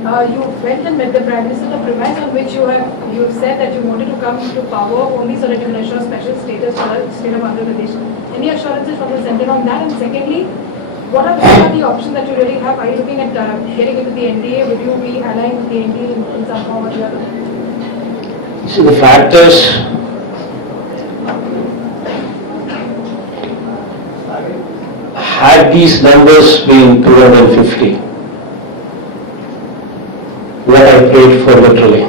You went and met the Prime Minister. The premise on which you said that you wanted to come to power only so that you can assure special status for the state of Andhra Pradesh. Any assurances from the centre on that? And secondly, what are the options that you really have? Are you looking at getting into the NDA? Will you be allying with the NDA in some form or the other? See, the fact is, had these numbers been 250, what I prayed for literally,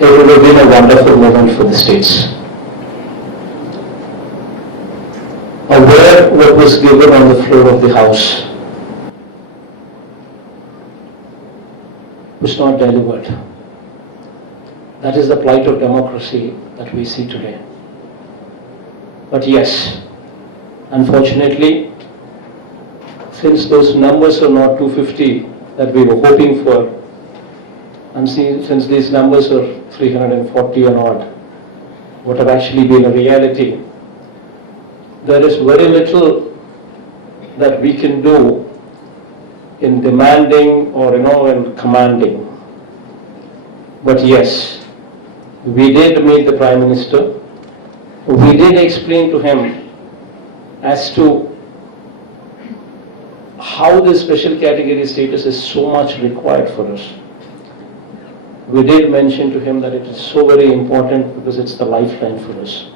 it would have been a wonderful moment for the states. Aware what was given on the floor of the House was not delivered. That is the plight of democracy that we see today. But yes, unfortunately, since those numbers are not 250 that we were hoping for, and since these numbers are 340 and odd, what have actually been a reality, there is very little that we can do in demanding or in commanding. But yes, we did meet the Prime Minister. We did explain to him as to how this special category status is so much required for us. We did mention to him that it is so very important because it's the lifeline for us.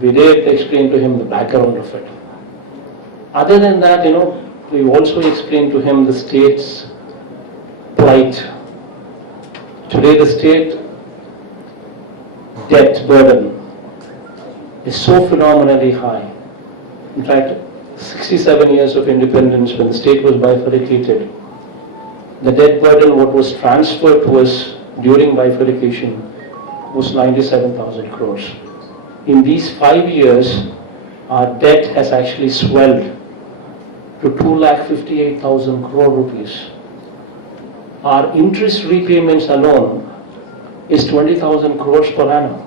We did explain to him the background of it. Other than that, we also explained to him the state's plight. Today the state debt burden is so phenomenally high. In fact, 67 years of independence, when the state was bifurcated, the debt burden what was transferred to us during bifurcation was 97,000 crores. In these 5 years, our debt has actually swelled to 2,58,000 crore rupees. Our interest repayments alone is 20,000 crores per annum.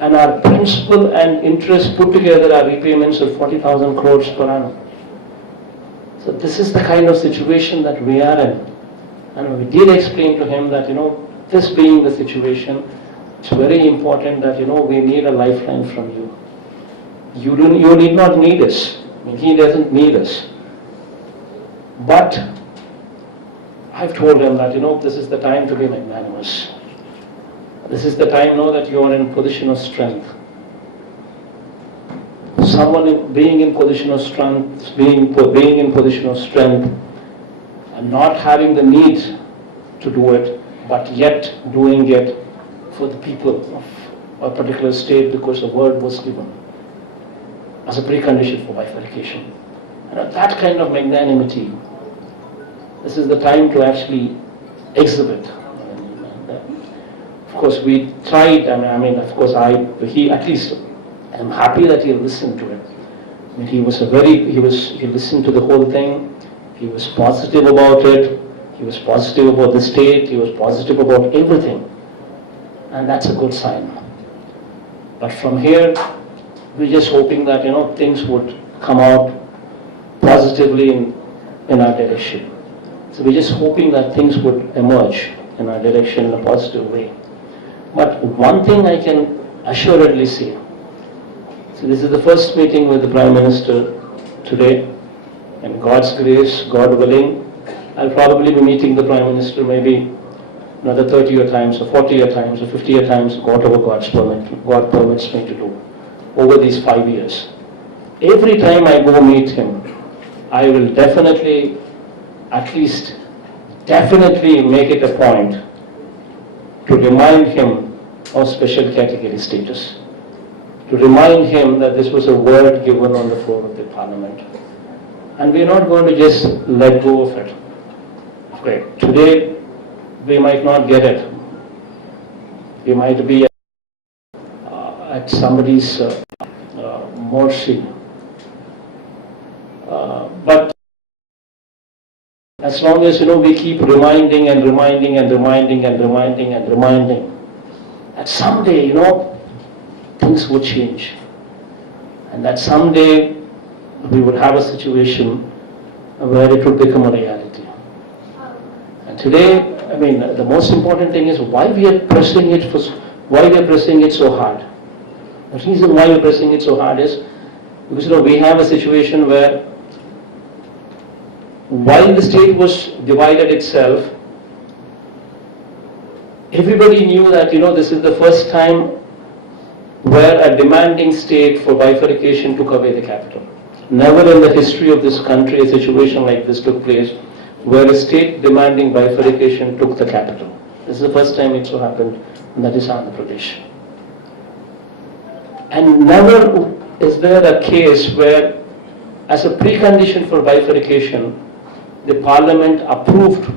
And our principal and interest put together are repayments of 40,000 crores per annum. So this is the kind of situation that we are in. And we did explain to him that, this being the situation, it's very important that, we need a lifeline from you. You need not need us. He doesn't need us. But I've told him that, this is the time to be magnanimous. This is the time now that you are in a position of strength. Someone being in position of strength, being in position of strength, and not having the need to do it, but yet doing it for the people of a particular state because the word was given as a precondition for bifurcation. And that kind of magnanimity, this is the time to actually exhibit. Of course, we tried, he at least, I'm happy that he listened to it. He listened to the whole thing. He was positive about it. He was positive about the state. He was positive about everything. And that's a good sign. But from here, we're just hoping that, things would come out positively in our direction. So we're just hoping that things would emerge in our direction in a positive way. But one thing I can assuredly say, so this is the first meeting with the Prime Minister today, and God's grace, God willing, I'll probably be meeting the Prime Minister maybe another 30 times, or 40 times, or 50 times, whatever God permits me to do over these 5 years. Every time I go meet him, I will definitely make it a point to remind him of special category status, to remind him that this was a word given on the floor of the Parliament. And we're not going to just let go of it. Okay, today we might not get it. We might be at somebody's mercy. But as long as we keep reminding, that someday things would change, and that someday we would have a situation where it would become a reality. And today, I mean, the most important thing is why we are pressing it so hard. The reason why we're pressing it so hard is because we have a situation where while the state was divided itself, everybody knew that this is the first time where a demanding state for bifurcation took away the capital. Never in the history of this country a situation like this took place where a state demanding bifurcation took the capital. This is the first time it so happened, and that is Andhra Pradesh. And never is there a case where, as a precondition for bifurcation, the parliament approved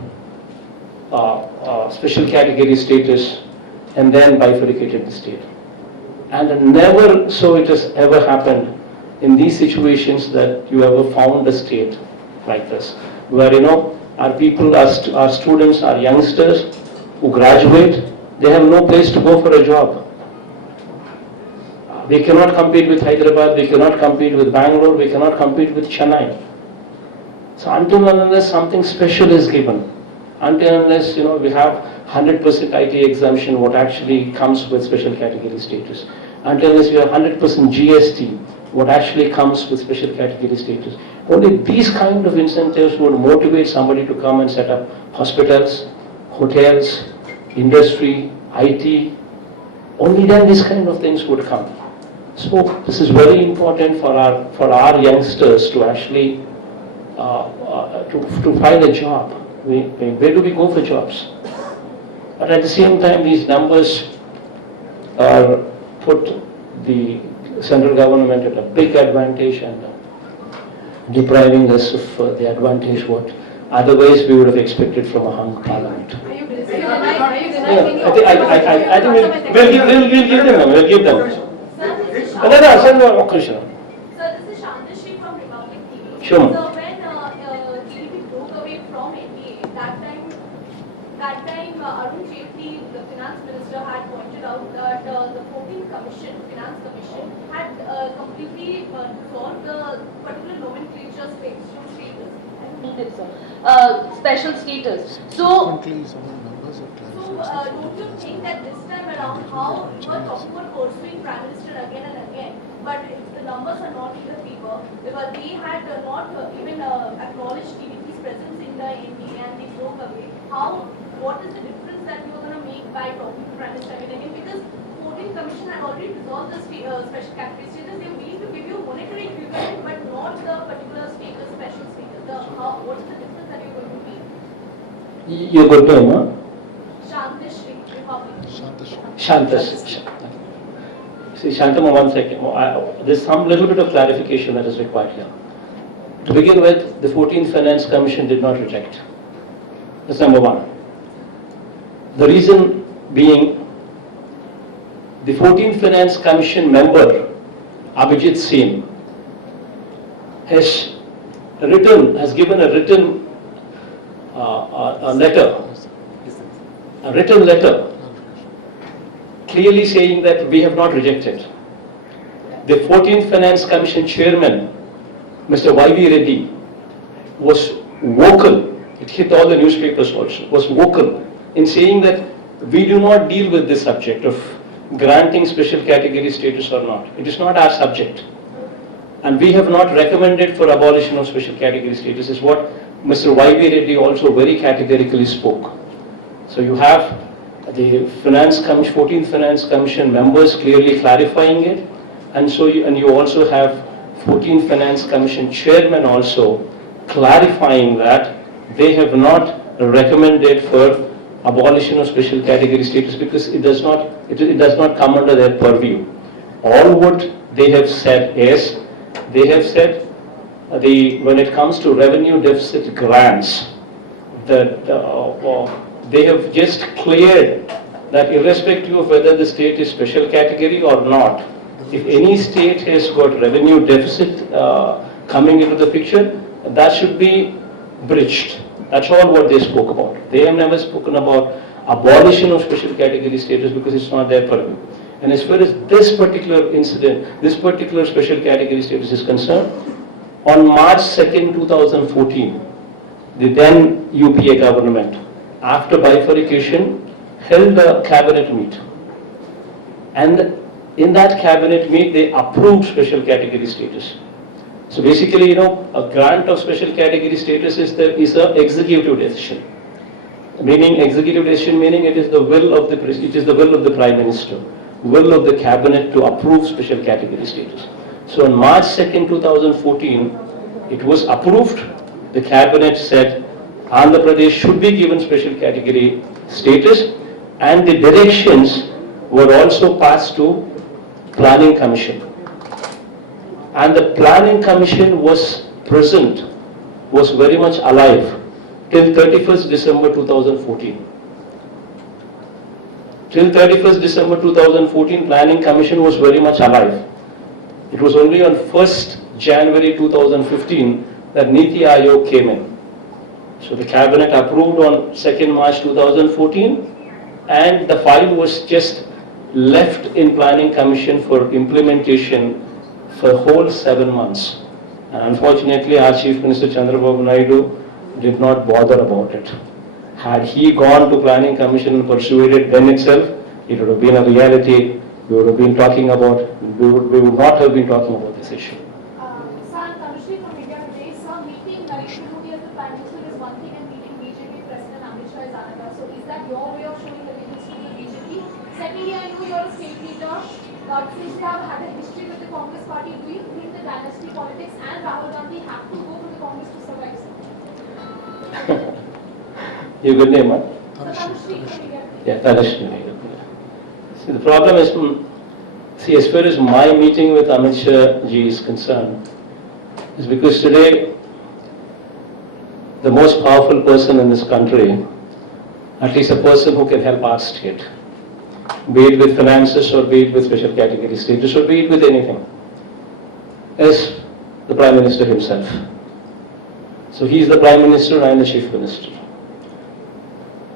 special category status and then bifurcated the state. And never so it has ever happened in these situations that you ever found a state like this, where our people, our students, our youngsters who graduate, they have no place to go for a job. We cannot compete with Hyderabad, we cannot compete with Bangalore, we cannot compete with Chennai. So until and unless something special is given, until and unless we have 100% IT exemption, what actually comes with special category status, until unless we have 100% GST, what actually comes with special category status, only these kind of incentives would motivate somebody to come and set up hospitals, hotels, industry, IT. Only then these kind of things would come. So this is very important for our youngsters to actually to find a job. Where do we go for jobs? But at the same time, these numbers put the central government at a big advantage and depriving us of the advantage what otherwise we would have expected from a hung parliament. Are you denying I think we'll give them. Sir, this is Shandashri from Republic TV. Sure. So when TDP broke away from NDA, that time Arun Jaitley, the finance minister, had pointed out that the 14th finance commission, had completely dissolved the particular nomenclature status. Special status. So don't you think that this time around, how you are talking about pursuing Prime Minister again and again, but the numbers are not in the favor, because they had not even acknowledged TDP's presence in the NDA and they broke away. What is the difference that you are going to make by talking to Prime Minister again and again? Because 14th Commission had already dissolved the special category status. They will need to give you monetary equivalent, but not the particular status, special status. What is the difference that you are going to make? Your good name, huh? Shantashri, Republic. Shantas. See, Shantama, one second. There's some little bit of clarification that is required here. To begin with, the 14th Finance Commission did not reject. That's number one. The reason being, the 14th Finance Commission member, Abhijit Singh, has given a written letter clearly saying that we have not rejected. The 14th Finance Commission chairman, Mr. Y.V. Reddy, was vocal, it hit all the newspapers also, was vocal in saying that we do not deal with this subject of granting special category status or not. It is not our subject. And we have not recommended for abolition of special category status, is what Mr. Y.V. Reddy also very categorically spoke. So you have the 14th Finance Commission members clearly clarifying it, and you also have 14th Finance Commission chairman also clarifying that they have not recommended for abolition of special category status because it does not come under their purview. All what they have said is, they have said when it comes to revenue deficit grants, that they have just cleared that irrespective of whether the state is special category or not, if any state has got revenue deficit coming into the picture, that should be bridged. That's all what they spoke about. They have never spoken about abolition of special category status because it's not their purview. And as far as this particular incident, this particular special category status is concerned, On March 2nd, 2014, the then UPA government, after bifurcation, held a cabinet meet. And in that cabinet meet, they approved special category status. So basically, a grant of special category status is an executive decision. Meaning executive decision, meaning it is the will of the Prime Minister, will of the cabinet to approve special category status. So on March 2nd, 2014, it was approved. The cabinet said Andhra Pradesh should be given special category status, and the directions were also passed to Planning Commission. And the Planning Commission was present, was very much alive till 31st December 2014. Till 31st December 2014, Planning Commission was very much alive. It was only on 1st January 2015 that Niti Aayog came in. So the cabinet approved on 2nd March 2014, and the file was just left in Planning Commission for implementation for whole 7 months. And unfortunately, our Chief Minister Chandrababu Naidu did not bother about it. Had he gone to Planning Commission and pursued it then itself, it would have been a reality. We would not have been talking about this issue. Sir, Tanushree from India today, sir, meeting Narendra Modi as the Prime Minister is one thing and meeting BJP President Amit Shah is another. So is that your way of showing allegiance to the BJP? Secondly, I know you are a state leader, but since you have had a history with the Congress party, do you think the dynasty politics and Rahul Gandhi have to go to the Congress to survive, sir? Your good name, huh? Tanushree from India. Yeah, Tanushree. See, the problem is, as far as my meeting with Amit Shah ji is concerned, is because today, the most powerful person in this country, at least a person who can help our state, be it with finances or be it with special category status or be it with anything, is the Prime Minister himself. So he is the Prime Minister, I am the Chief Minister.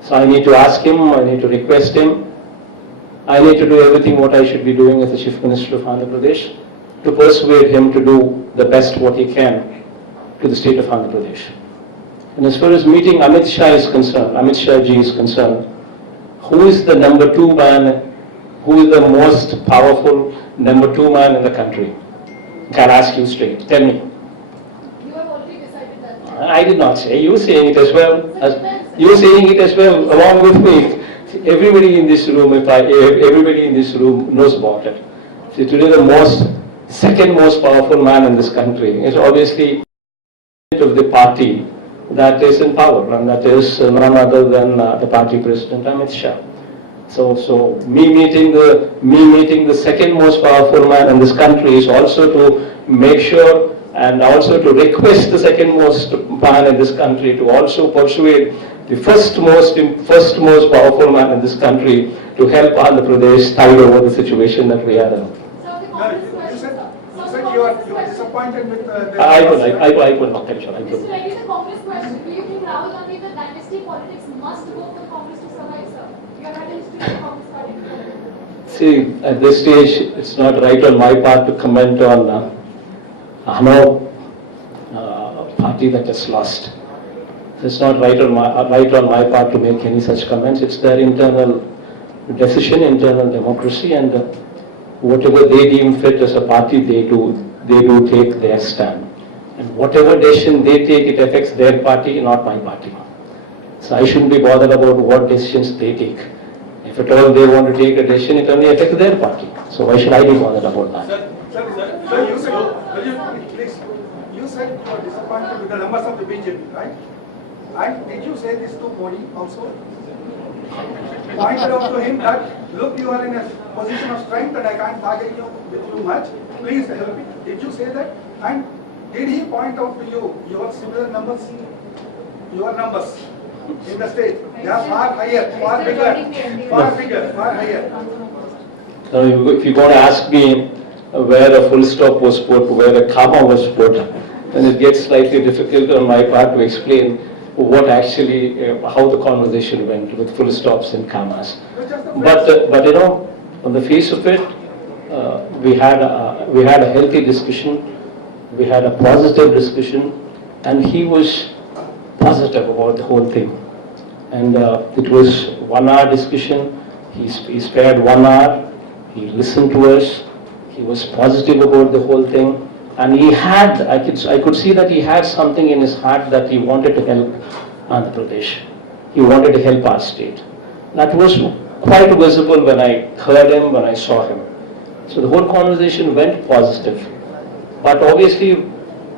So I need to ask him, I need to request him, I need to do everything what I should be doing as the Chief Minister of Andhra Pradesh to persuade him to do the best what he can to the state of Andhra Pradesh. And as far as meeting Amit Shah is concerned, Amit Shah ji is concerned, who is the number 2 man, who is the most powerful number 2 man in the country? Can I ask you straight? Tell me. You have already decided that. I did not say. You saying it as well. You saying it as well along with me. See, everybody in this room, everybody in this room knows about it. See, today the second most powerful man in this country is obviously of the party that is in power, and that is none other than the party president Amit Shah. So me meeting the second most powerful man in this country is also to make sure and also to request the second most man in this country to also persuade the first most powerful man in this country to help Andhra Pradesh tide over the situation that we are in. You said you are disappointed with the... I will not tell you. Mr. Reddy, the Congress question. Do you think Rahul Gandhi, the dynasty politics must go for Congress to survive, sir? You have had a history with the Congress party. See, at this stage, it's not right on my part to comment on party that has lost. It's not right on my part to make any such comments. It's their internal decision, internal democracy, and whatever they deem fit as a party, they do take their stand. And whatever decision they take, it affects their party, not my party. So I shouldn't be bothered about what decisions they take. If at all they want to take a decision, it only affects their party. So why should I be bothered about that? Sir, you said you are disappointed with the numbers of the BJP, right? And did you say this to Modi also? Pointed out to him that, look, you are in a position of strength and I can't target you with you much. Please help me. Did you say that? And did he point out to you your similar numbers? Your numbers in the state, they are far higher, far higher. So if you're going to ask me where a full stop was put, where a comma was put, then it gets slightly difficult on my part to explain what actually, how the conversation went with full stops and commas. But on the face of it, we had a healthy discussion. We had a positive discussion, and he was positive about the whole thing. And it was 1 hour discussion. He spared 1 hour. He listened to us. He was positive about the whole thing. And he had, I could see that he had something in his heart that he wanted to help Andhra Pradesh. He wanted to help our state. That was quite visible when I heard him, when I saw him. So the whole conversation went positive. But obviously,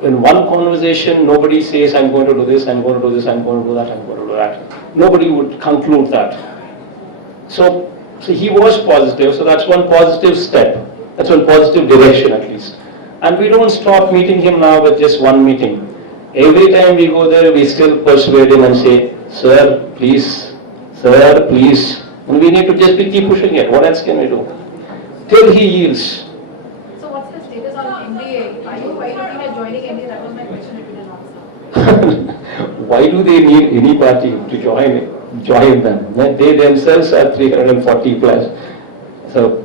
in one conversation, nobody says, I'm going to do this, I'm going to do this, I'm going to do that, I'm going to do that. Nobody would conclude that. So he was positive, so that's one positive step. That's one positive direction at least. And we don't stop meeting him now with just one meeting. Every time we go there, we still persuade him and say, sir, please, and we need to just keep pushing it. What else can we do? Till he yields. So what's the status on NDA? Are you looking at joining NDA? That was my question if you didn't answer. Why do they need any party to join them? They themselves are 340 plus. So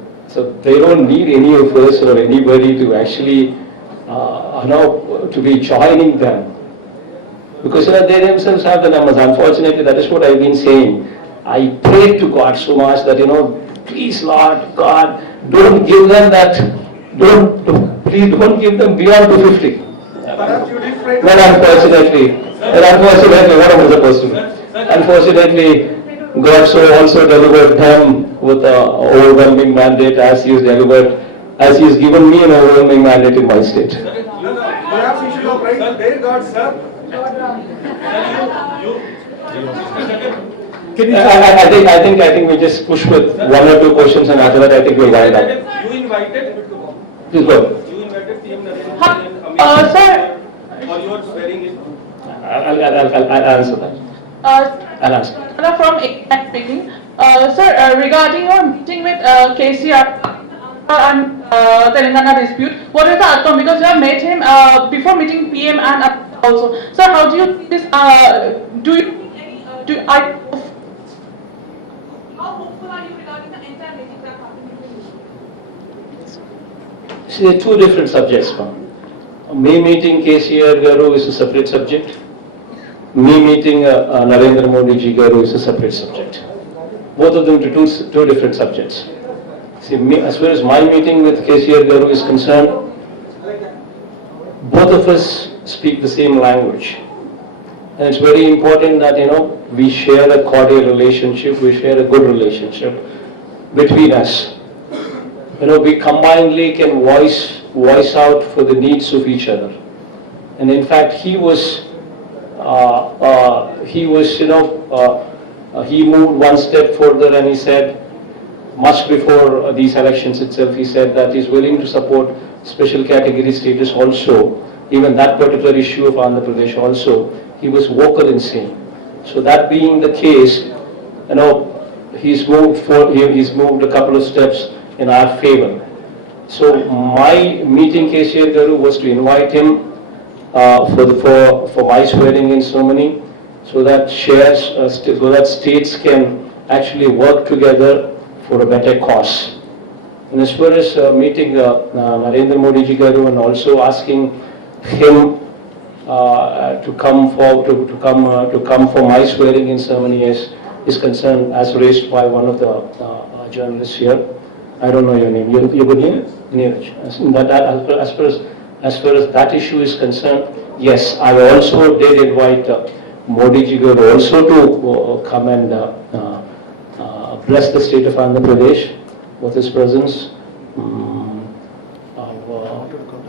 they don't need any of us or anybody to actually, to be joining them. Because they themselves have the numbers. Unfortunately, that is what I've been saying. I prayed to God so much that, please Lord, God, don't give them that, please don't give them beyond 250. Perhaps you did pray to Well, unfortunately, what am I supposed to do? Unfortunately, God so also delivered them with an overwhelming mandate as He has given me an overwhelming mandate in my state. Perhaps you should have prayed to their God, sir. I think we just push with 1 or 2 questions, and after that I think we'll wind up. You invited, Please go. you invited PM Narendra Modi and Amit Sir. or you are swearing in. I'll answer that. I'll answer. From ACT speaking. Sir, regarding your meeting with KCR and Telangana dispute, what is the outcome? Because you have met him before meeting PM and also. Sir, how do you see this? How hopeful are you regarding the entire meeting that happened between you? See, there are 2 different subjects. Me meeting KCR Garu is a separate subject. Me meeting Narendra Modi ji Garu is a separate subject. Both of them to two different subjects. See, as far as my meeting with KCR Garu is concerned, both of us speak the same language. And it's very important that, we share a cordial relationship, we share a good relationship between us. We combinedly can voice out for the needs of each other. And in fact, he moved one step further and he said, much before these elections itself, he said that he's willing to support special category status also. Even that particular issue of Andhra Pradesh also, he was vocal in saying. So that being the case, he's moved a couple of steps in our favor. So my meeting KCR Garu was to invite him for my swearing in ceremony, so that states can actually work together for a better cause. And as far as meeting Narendra Modi ji Garu and also asking him to come for my swearing in ceremony is concerned, as raised by one of the journalists here. I don't know your name. Your good name? Neeraj. As far as that issue is concerned, yes, I also did invite Modi ji Garu also to come and bless the state of Andhra Pradesh with his presence.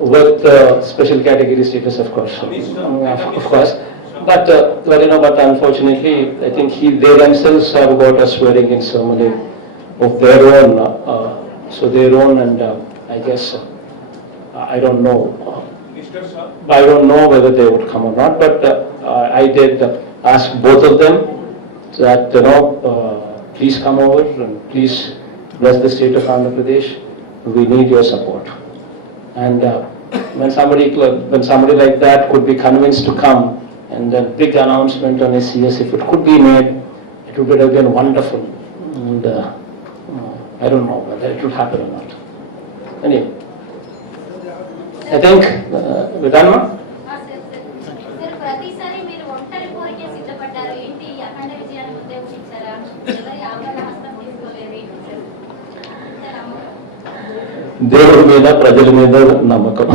With special category status, of course. But unfortunately, I think they themselves have got a swearing in ceremony of their own. And I guess I don't know. I don't know whether they would come or not. But I did ask both of them that please come over and please bless the state of Andhra Pradesh. We need your support. And when somebody like that could be convinced to come, and a big announcement on SCS, if it could be made, it would have been wonderful. And I don't know whether it would happen or not. Anyway. I think, Vidanma? Sir ప్రతిసారి మీరు ఒంటరి పోరికే సిద్ధపడ్డారు ఏంటి అఖండ విజయాన్ని ఉద్దేశించారా ఎవరి ఆపద హస్తం తీసుకోలేదు ఏంటి సార్ దేవుడి మీద ప్రజల మీద నమ్మకం.